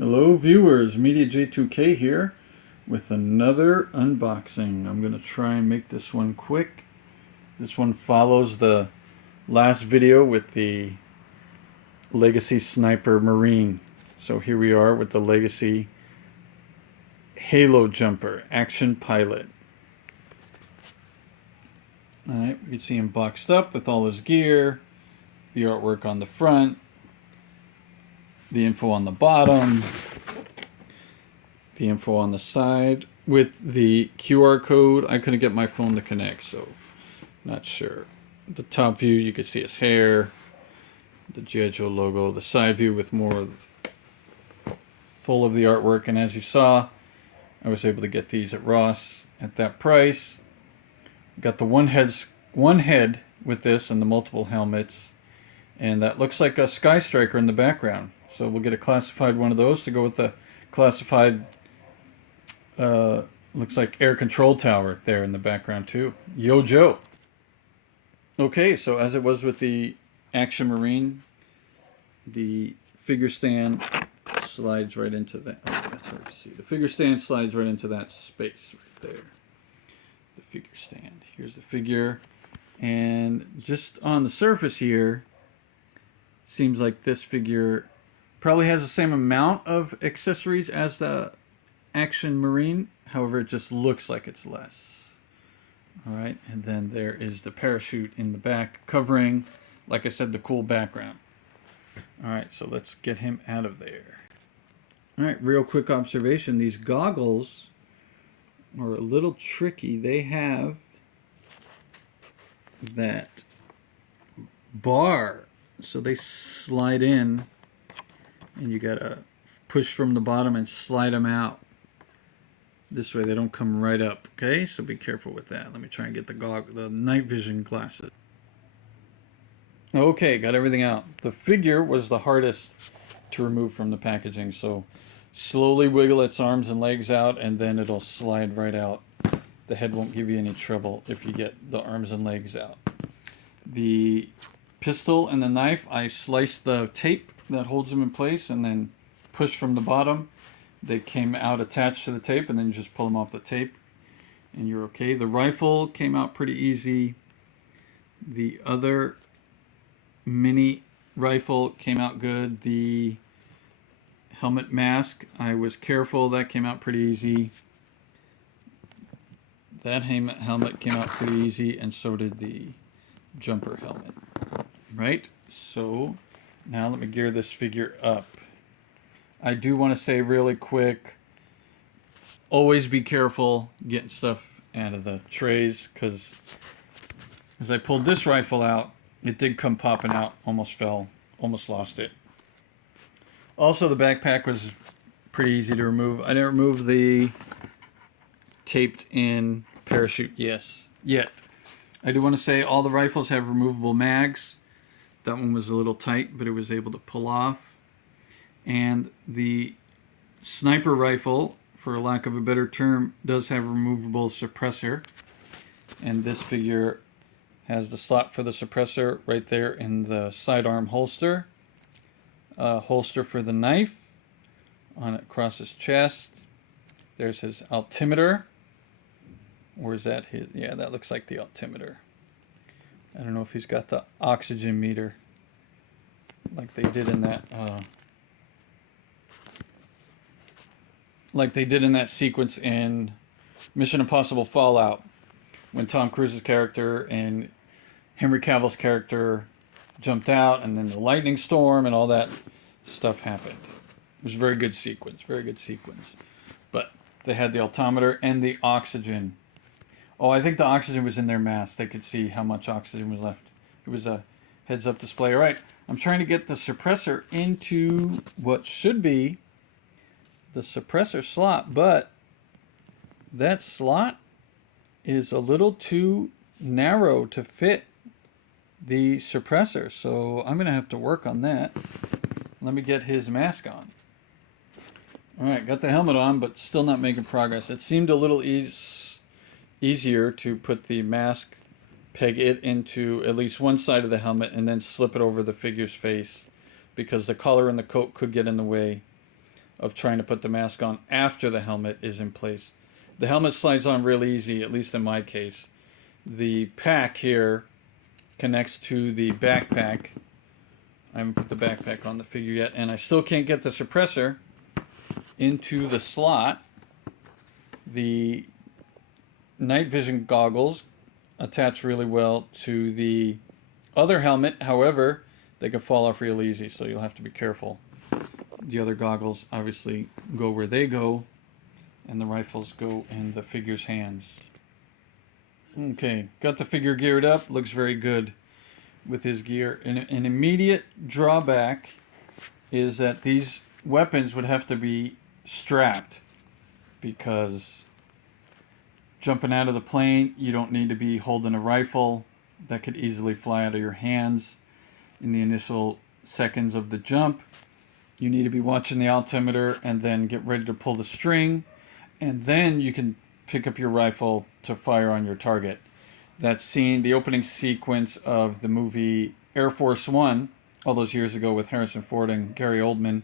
Hello viewers, Media J2K here with another unboxing. I'm going to try and make this one quick. This one follows the last video with the Legacy Sniper Marine. So here we are with the Legacy Halo Jumper Action Pilot. Alright, you can see him boxed up with all his gear, the artwork on the front, the info on the bottom, the info on the side with the QR code. I couldn't get my phone to connect, so not sure. The top view, you can see his hair, the G.I. Joe logo, the side view with more full of the artwork, and as you saw, I was able to get these at Ross at that price. Got the one head with this and the multiple helmets, and that looks like a Sky Striker in the background. So we'll get a classified one of those to go with the classified, looks like air control tower there in the background too. Yo Joe. Okay, so as it was with the Action Marine, the figure stand slides right into that. Oh, that's hard to see. The figure stand slides right into that space right there. The figure stand. Here's the figure. And just on the surface here, seems like this figure probably has the same amount of accessories as the Action Marine. However, it just looks like it's less. Alright, and then there is the parachute in the back covering, like I said, the cool background. Alright, so let's get him out of there. Alright, real quick observation. These goggles are a little tricky. They have that bar, so they slide in, and you gotta push from the bottom and slide them out. This way they don't come right up, okay? So be careful with that. Let me try and get the night vision glasses. Okay, got everything out. The figure was the hardest to remove from the packaging, so slowly wiggle its arms and legs out, and then it'll slide right out. The head won't give you any trouble if you get the arms and legs out. The pistol and the knife, I sliced the tape that holds them in place and then push from the bottom. They came out attached to the tape, and then you just pull them off the tape and you're okay. The rifle came out pretty easy. The other mini rifle came out good. The helmet mask, I was careful. That came out pretty easy. That helmet came out pretty easy, and so did the jumper helmet. Right? So now let me gear this figure up. I do want to say really quick, always be careful getting stuff out of the trays, because as I pulled this rifle out, it did come popping out, almost fell, almost lost it. Also, the backpack was pretty easy to remove. I didn't remove the taped in parachute yet. I do want to say all the rifles have removable mags. That one was a little tight, but it was able to pull off. And the sniper rifle, for lack of a better term, does have a removable suppressor. And this figure has the slot for the suppressor right there in the sidearm holster. Holster for the knife on across his chest. There's his altimeter. Or is that his? Yeah, that looks like the altimeter. I don't know if he's got the oxygen meter like they did in that sequence in Mission Impossible Fallout, when Tom Cruise's character and Henry Cavill's character jumped out, and then the lightning storm and all that stuff happened. It was a very good sequence, But they had the altimeter and the oxygen. Oh, I think the oxygen was in their mask. They could see how much oxygen was left. It was a heads-up display. All right, I'm trying to get the suppressor into what should be the suppressor slot, but that slot is a little too narrow to fit the suppressor, so I'm gonna have to work on that. Let me get his mask on. All right, got the helmet on, but still not making progress. It seemed a little easier to put the mask, peg it into at least one side of the helmet, and then slip it over the figure's face, because the collar and the coat could get in the way of trying to put the mask on after the helmet is in place. The helmet slides on real easy, at least in my case. The pack here connects to the backpack. I haven't put the backpack on the figure yet, and I still can't get the suppressor into the slot. The night vision goggles attach really well to the other helmet. However, they can fall off real easy, so you'll have to be careful. The other goggles obviously go where they go, and the rifles go in the figure's hands. Okay, got the figure geared up. Looks very good with his gear. An immediate drawback is that these weapons would have to be strapped, because jumping out of the plane, you don't need to be holding a rifle that could easily fly out of your hands in the initial seconds of the jump. You need to be watching the altimeter and then get ready to pull the string, and then you can pick up your rifle to fire on your target. That scene, the opening sequence of the movie Air Force One, all those years ago with Harrison Ford and Gary Oldman,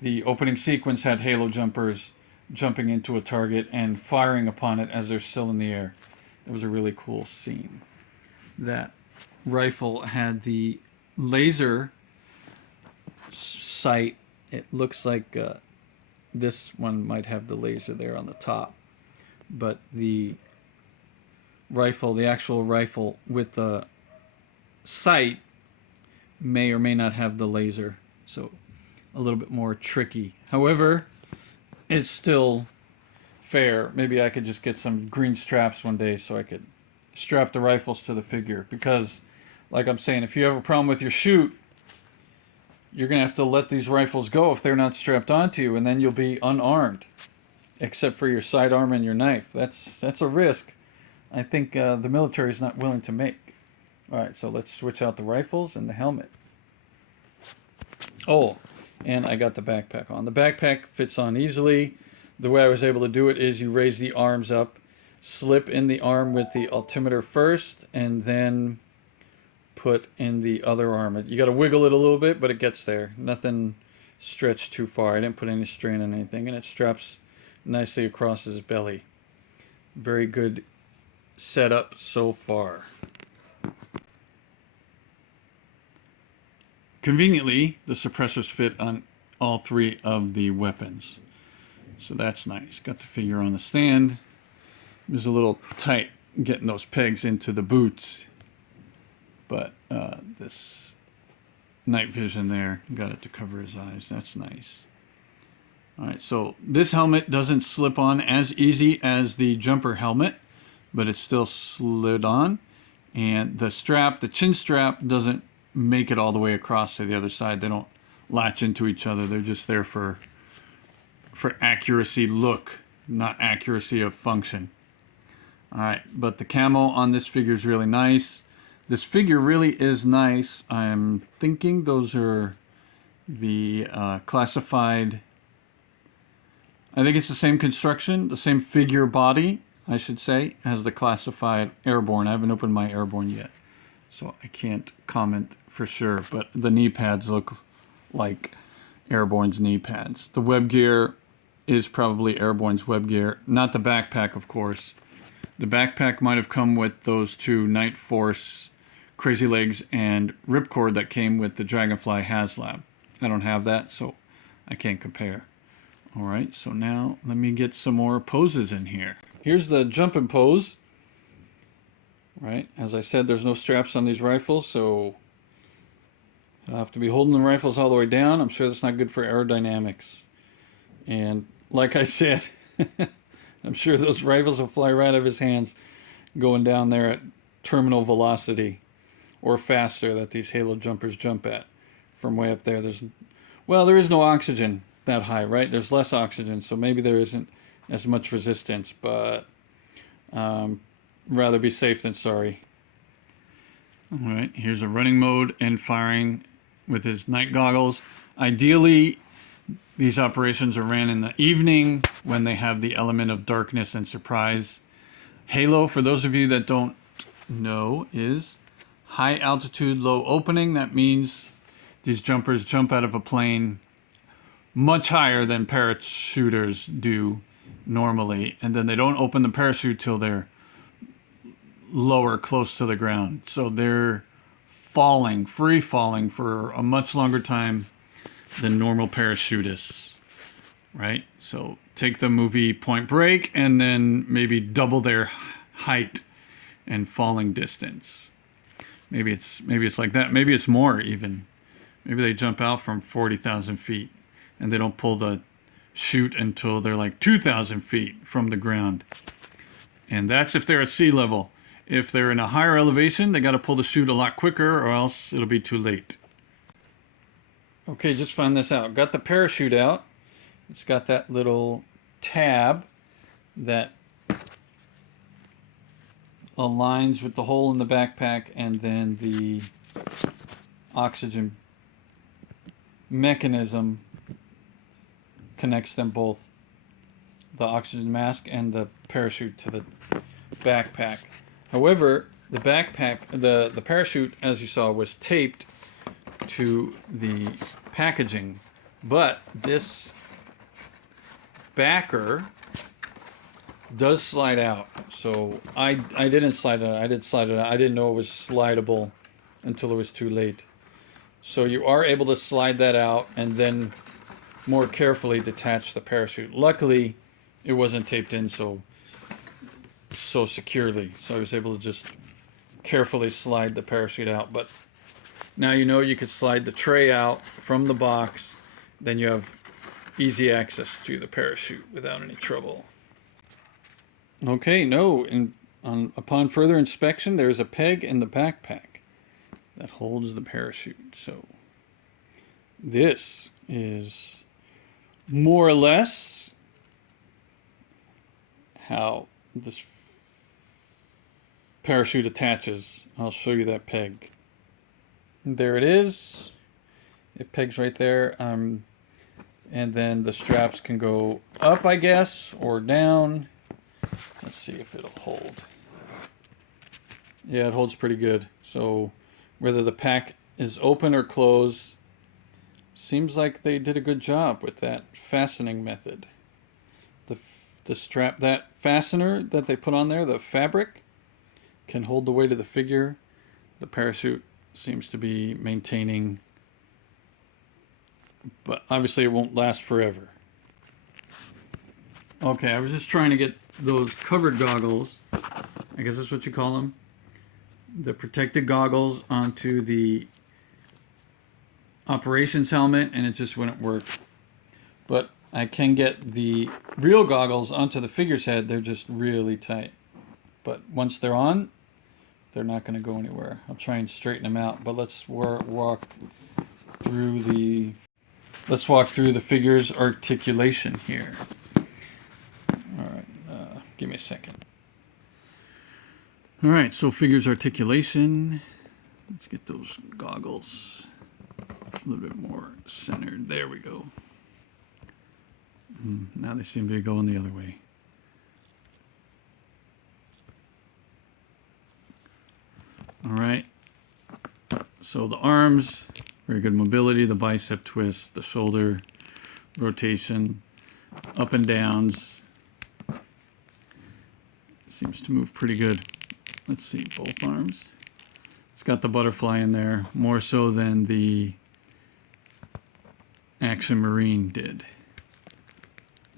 the opening sequence had halo jumpers jumping into a target and firing upon it as they're still in the air. It was a really cool scene. That rifle had the laser sight. It looks like this one might have the laser there on the top, but the rifle, the actual rifle with the sight, may or may not have the laser, so a little bit more tricky. However, it's still fair. Maybe I could just get some green straps one day so I could strap the rifles to the figure, because like I'm saying, if you have a problem with your chute, you're going to have to let these rifles go if they're not strapped onto you, and then you'll be unarmed, except for your sidearm and your knife. That's a risk I think the military is not willing to make. All right, so let's switch out the rifles and the helmet. Oh, and I got the backpack on. The backpack fits on easily. The way I was able to do it is you raise the arms up, slip in the arm with the altimeter first, and then put in the other arm. You got to wiggle it a little bit, but it gets there. Nothing stretched too far. I didn't put any strain on anything, and it straps nicely across his belly. Very good setup so far. Conveniently, the suppressors fit on all three of the weapons, so that's nice. Got the figure on the stand. It was a little tight getting those pegs into the boots, but this night vision there, got it to cover his eyes. That's nice. All right, so this helmet doesn't slip on as easy as the jumper helmet, but it's still slid on, and the strap, the chin strap, doesn't make it all the way across to the other side. They don't latch into each other. They're just there for accuracy look, not accuracy of function. All right, but the camo on this figure is really nice. This figure really is nice. I'm thinking those are the classified, I think it's the same construction, the same figure body, I should say, as the classified Airborne. I haven't opened my Airborne yet, so I can't comment for sure, but the knee pads look like Airborne's knee pads. The web gear is probably Airborne's web gear, not the backpack, of course. The backpack might have come with those two Night Force Crazy Legs and Ripcord that came with the Dragonfly HasLab. I don't have that, so I can't compare. All right, so now let me get some more poses in here. Here's the jumping pose. Right, as I said, there's no straps on these rifles, so I'll have to be holding the rifles all the way down. I'm sure that's not good for aerodynamics. And like I said, I'm sure those rifles will fly right out of his hands going down there at terminal velocity or faster that these halo jumpers jump at from way up there. There is no oxygen that high, right? There's less oxygen, so maybe there isn't as much resistance, but rather be safe than sorry. All right, here's a running mode and firing with his night goggles. Ideally, these operations are ran in the evening when they have the element of darkness and surprise. Halo, for those of you that don't know, is high altitude, low opening. That means these jumpers jump out of a plane much higher than parachuters do normally, and then they don't open the parachute till they're lower, close to the ground. So they're falling, free falling for a much longer time than normal parachutists, right? So take the movie Point Break and then maybe double their height and falling distance. Maybe it's like that. Maybe it's more even. Maybe they jump out from 40,000 feet and they don't pull the chute until they're like 2,000 feet from the ground. And that's if they're at sea level. If they're in a higher elevation, they got to pull the chute a lot quicker or else it'll be too late. Okay, just found this out. Got the parachute out. It's got that little tab that aligns with the hole in the backpack, and then the oxygen mechanism connects them both, the oxygen mask and the parachute, to the backpack. However, the backpack, the parachute, as you saw, was taped to the packaging, but this backer does slide out. So I didn't slide it out. I did slide it out. I didn't know it was slidable until it was too late. So you are able to slide that out and then more carefully detach the parachute. Luckily, it wasn't taped in so securely. So I was able to just carefully slide the parachute out. But now you know you could slide the tray out from the box. Then you have easy access to the parachute without any trouble. Okay, no, upon further inspection, there's a peg in the backpack that holds the parachute. So this is more or less how this parachute attaches. I'll show you that peg. There it is. It pegs right there. And then the straps can go up, I guess, or down. Let's see if it'll hold. Yeah, it holds pretty good. So whether the pack is open or closed, seems like they did a good job with that fastening method. The strap, that fastener that they put on there, the fabric, can hold the weight of the figure. The parachute seems to be maintaining, but obviously it won't last forever. Okay, I was just trying to get those covered goggles, I guess that's what you call them, the protected goggles, onto the operations helmet, and it just wouldn't work. But I can get the real goggles onto the figure's head. They're just really tight. But once they're on, they're not going to go anywhere. I'll try and straighten them out, but let's walk through the figure's articulation here. All right, give me a second. All right, so figure's articulation. Let's get those goggles a little bit more centered. There we go. Now they seem to be going the other way. All right. So the arms, very good mobility. The bicep twist, the shoulder rotation, up and downs. Seems to move pretty good. Let's see, both arms. It's got the butterfly in there, more so than the Action Marine did.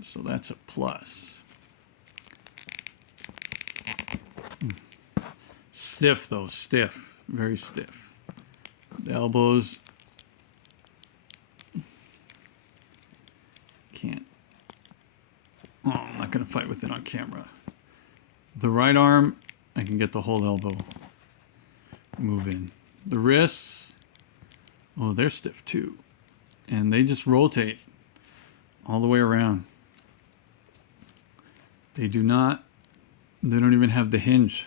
So that's a plus. Stiff though, stiff, very stiff. The elbows, can't. Oh, I'm not going to fight with it on camera. The right arm, I can get the whole elbow move in. The wrists, oh, they're stiff too. And they just rotate all the way around. They don't even have the hinge.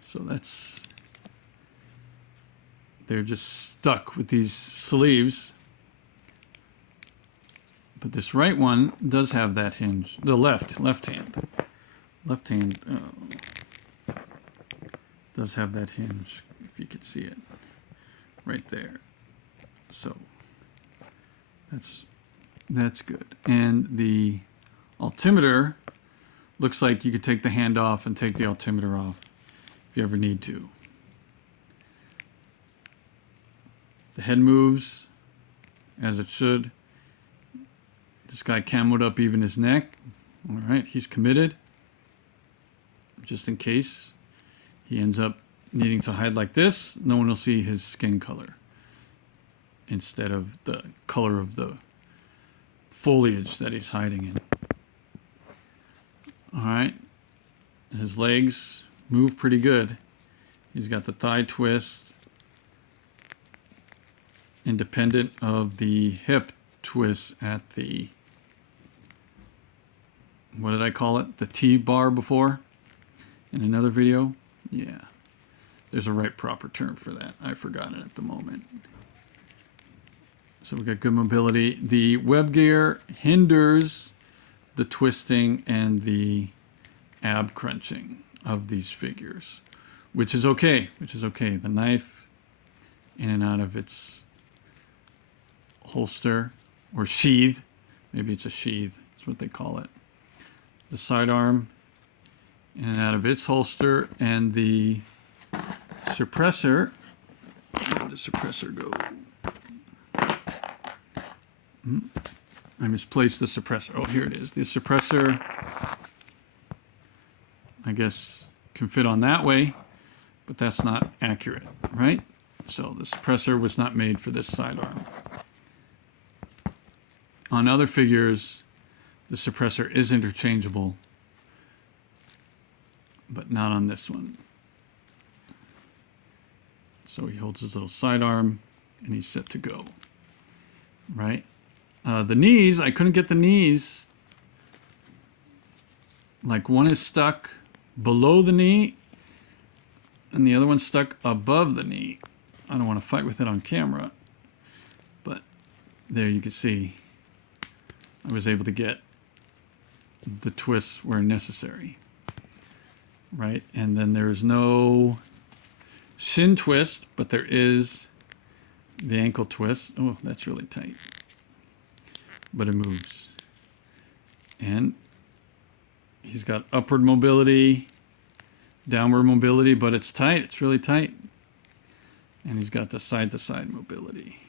So they're just stuck with these sleeves. But this right one does have that hinge. The left hand does have that hinge, if you could see it right there. So that's That's good. And the altimeter looks like you could take the hand off and take the altimeter off if you ever need to. The head moves as it should. This guy camoed up even his neck. All right, he's committed. Just in case he ends up needing to hide like this, no one will see his skin color instead of the color of the foliage that he's hiding in. All right, his legs move pretty good. He's got the thigh twist independent of the hip twist at the, what did I call it? The T-bar before in another video. Yeah, there's a right proper term for that. I forgot it at the moment. So we got good mobility. The web gear hinders the twisting and the ab crunching of these figures, which is okay, The knife in and out of its holster or sheath. Maybe it's a sheath. That's what they call it. The sidearm in and out of its holster, and the suppressor. Where did the suppressor go? I misplaced the suppressor. Oh, here it is. The suppressor, I guess, can fit on that way, but that's not accurate, right? So the suppressor was not made for this sidearm. On other figures, the suppressor is interchangeable, but not on this one. So he holds his little sidearm and he's set to go, right? The knees, I couldn't get the knees. Like one is stuck below the knee and the other one's stuck above the knee. I don't want to fight with it on camera, but there you can see I was able to get the twists where necessary, right? And then there's no shin twist, but there is the ankle twist. Oh, that's really tight, but it moves. And he's got upward mobility, downward mobility, but it's tight. It's really tight. And he's got the side-to-side mobility.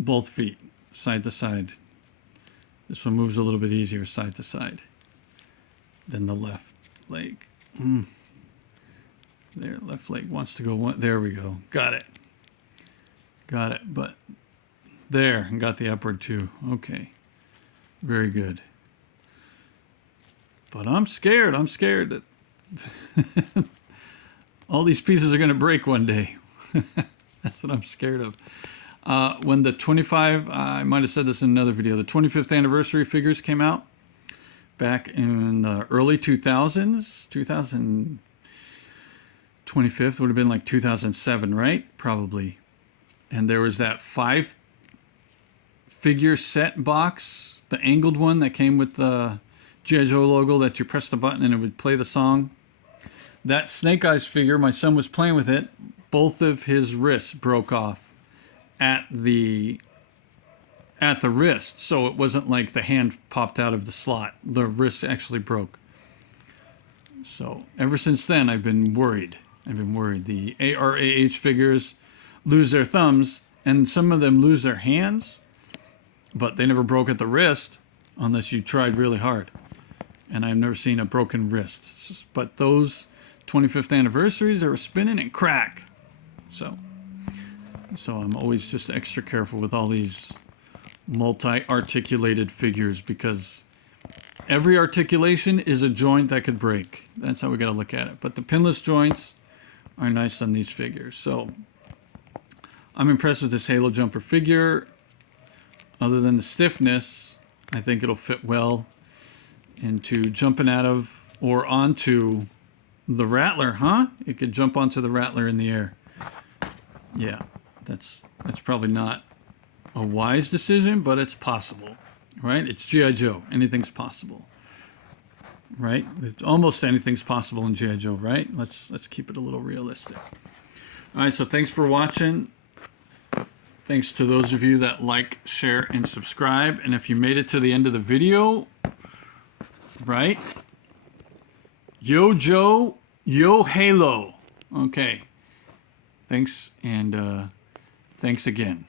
Both feet, side to side. This one moves a little bit easier side to side than the left leg. There, left leg wants to go one. There we go. Got it. Got it. But there, and got the upward too. Okay. Very good. But I'm scared. I'm scared that all these pieces are going to break one day. That's what I'm scared of. When the 25, I might have said this in another video, the 25th anniversary figures came out back in the early 2000s, 25th would have been like 2007, right? Probably. And there was that 5 figure set box, the angled one that came with the G.I. Joe logo that you pressed a button and it would play the song. That Snake Eyes figure, my son was playing with it, both of his wrists broke off at the wrist, so it wasn't like the hand popped out of the slot. The wrist actually broke. So ever since then, I've been worried. The ARAH figures lose their thumbs, and some of them lose their hands, but they never broke at the wrist unless you tried really hard. And I've never seen a broken wrist. But those 25th anniversaries, they were spinning and crack. So I'm always just extra careful with all these multi-articulated figures because every articulation is a joint that could break. That's how we got to look at it. But the pinless joints are nice on these figures. So I'm impressed with this Halo Jumper figure. Other than the stiffness, I think it'll fit well into jumping out of or onto the Rattler, huh? It could jump onto the Rattler in the air. Yeah. That's probably not a wise decision, but it's possible, right? It's G.I. Joe. Anything's possible, right? Almost anything's possible in G.I. Joe, right? Let's keep it a little realistic. All right, so thanks for watching. Thanks to those of you that like, share, and subscribe. And if you made it to the end of the video, right? Yo Joe, yo Halo. Okay. Thanks, and thanks again.